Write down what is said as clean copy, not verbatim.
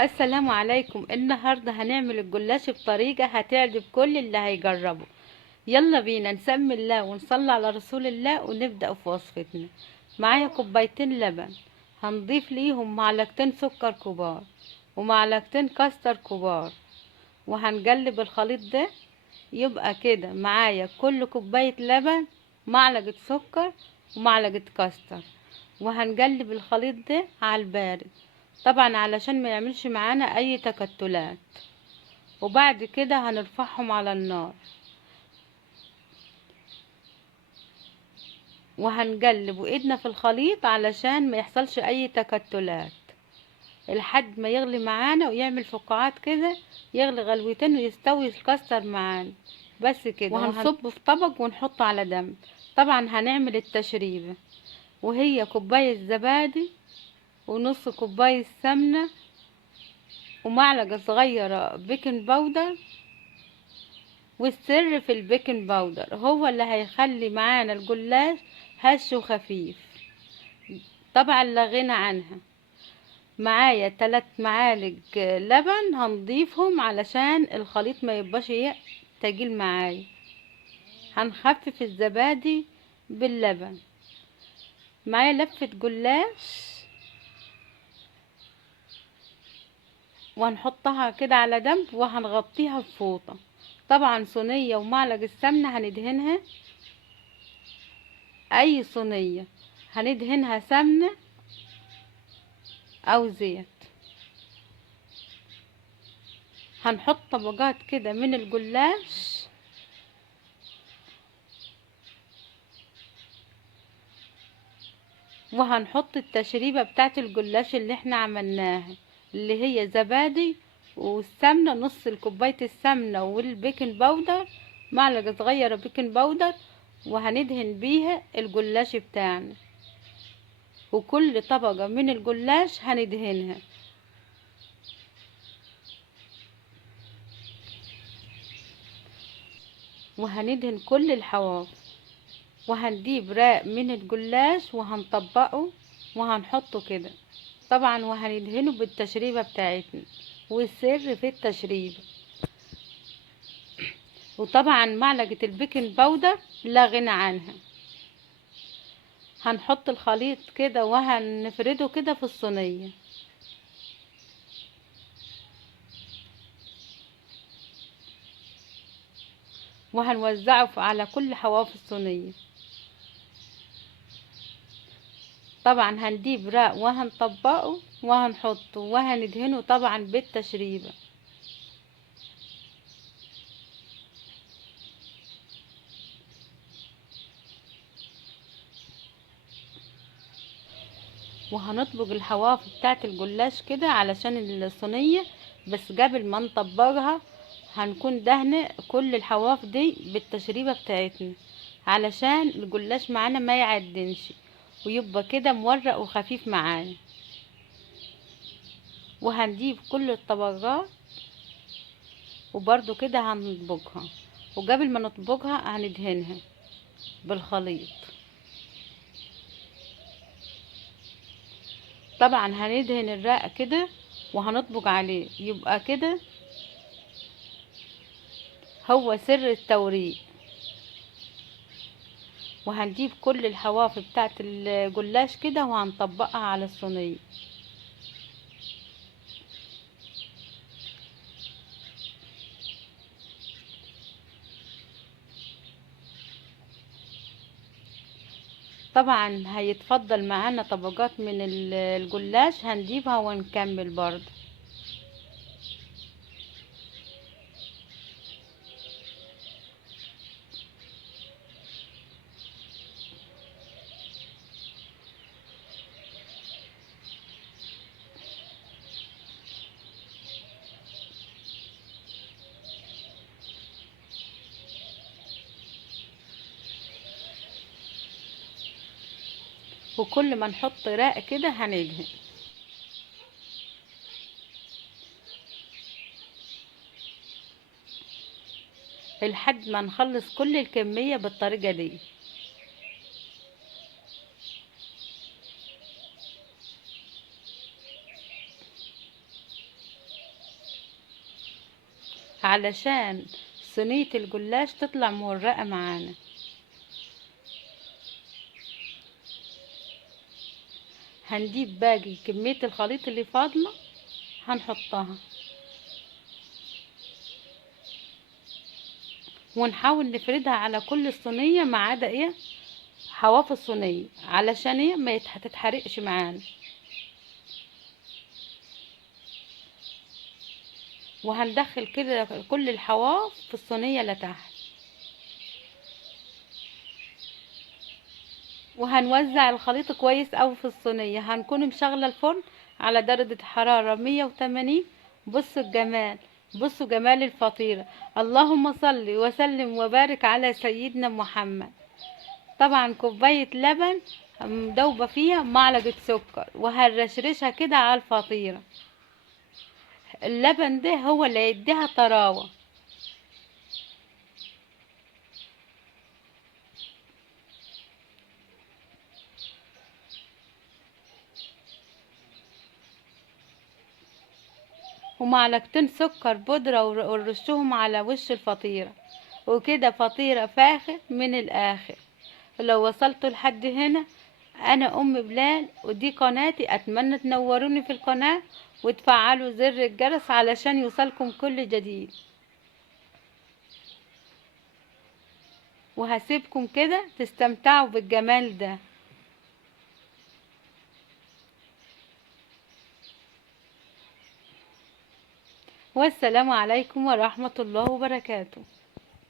السلام عليكم. النهاردة هنعمل الجلاش بطريقة هتعجب كل اللي هيجربه. يلا بينا نسمي الله ونصلي على رسول الله ونبدأ في وصفتنا. معايا كوبايتين لبن، هنضيف ليهم معلقتين سكر كبار ومعلقتين كاستر كبار، وهنقلب الخليط ده. يبقى كده معايا كل كوباية لبن معلقة سكر ومعلقة كاستر، وهنقلب الخليط ده على البارد طبعا علشان ما يعملش معانا اي تكتلات. وبعد كده هنرفعهم على النار وهنقلب ايدنا في الخليط علشان ما يحصلش اي تكتلات لحد ما يغلي معانا ويعمل فقاعات كده، يغلي غلوتين ويستوي الكاستر معانا بس كده. وهنصب في طبق ونحطه على جنب. طبعا هنعمل التشريبة، وهي كوباية زبادي ونص كوباية سمنة ومعلقة صغيرة بيكنج باودر. والسر في البيكنج باودر هو اللي هيخلي معانا الجلاش هش وخفيف، طبعا لا غنى عنها. معايا 3 معالق لبن هنضيفهم علشان الخليط ما يبقاش تقيل معايا. هنخفف الزبادي باللبن. معايا لفة جلاش وهنحطها كده على جنب وهنغطيها بفوطة. طبعا صينية ومعلقة سمنة هندهنها، اي صينية هندهنها سمنة او زيت. هنحط طبقات كده من الجلاش وهنحط التشريبة بتاعت الجلاش اللي احنا عملناها، اللي هي زبادي والسمنة، نص الكوباية السمنة والبيكنج باودر، معلقة صغيرة بيكنج باودر، وهندهن بيها الجلاش بتاعنا. وكل طبقة من الجلاش هندهنها. وهندهن كل الحواف، وهنجيب راق من الجلاش وهنطبقه وهنحطه كده طبعا، وهندهنه بالتشريبة بتاعتنا. والسر في التشريبة. وطبعا معلقة البيكنج باودر لا غنى عنها. هنحط الخليط كده وهنفرده كده في الصينية، وهنوزعه على كل حواف الصينية. طبعا هنجيب راق وهنطبقه وهنحطه وهندهنه طبعا بالتشريبة. وهنطبق الحواف بتاعت الجلاش كده علشان الصينية، بس قبل ما نطبقها هنكون دهنة كل الحواف دي بالتشريبة بتاعتنا علشان الجلاش معانا ما يعدنش ويبقى كده مورق وخفيف معانا. وهنجيب كل الطبقات وبرضو كده هنطبقها، وقبل ما نطبقها هندهنها بالخليط. طبعا هندهن الرق كده وهنطبق عليه، يبقى كده هو سر التوريق. وهنجيب كل الحواف بتاعت الجلاش كده وهنطبقها على الصينية. طبعا هيتفضل معانا طبقات من الجلاش هنجيبها ونكمل برضه. وكل ما نحط راق كده هندهن لحد ما نخلص كل الكمية بالطريقة دي. علشان صينية الجلاش تطلع مورقة معانا. هنجيب باقي كمية الخليط اللي فاضلة هنحطها، ونحاول نفردها على كل الصينية ما عدا ايه، حواف الصينية، علشان ايه ما هتتحرقش معانا. وهندخل كده كل الحواف في الصينية لتحت، وهنوزع الخليط كويس اوي في الصينية. هنكون مشغلة الفرن على درجة حرارة 180. بصوا الجمال، بصوا جمال الفطيرة. اللهم صل وسلم وبارك على سيدنا محمد. طبعا كوباية لبن مدوبة فيها معلقة سكر، وهنرشرشها كده على الفطيرة. اللبن ده هو اللي يديها طراوة. ومعلقتين سكر بودرة ونرشهم على وش الفطيرة، وكده فطيرة فاخر من الآخر. لو وصلتوا لحد هنا، أنا أم بلال ودي قناتي. أتمنى تنوروني في القناة وتفعلوا زر الجرس علشان يوصلكم كل جديد. وهسيبكم كده تستمتعوا بالجمال ده. والسلام عليكم ورحمة الله وبركاته.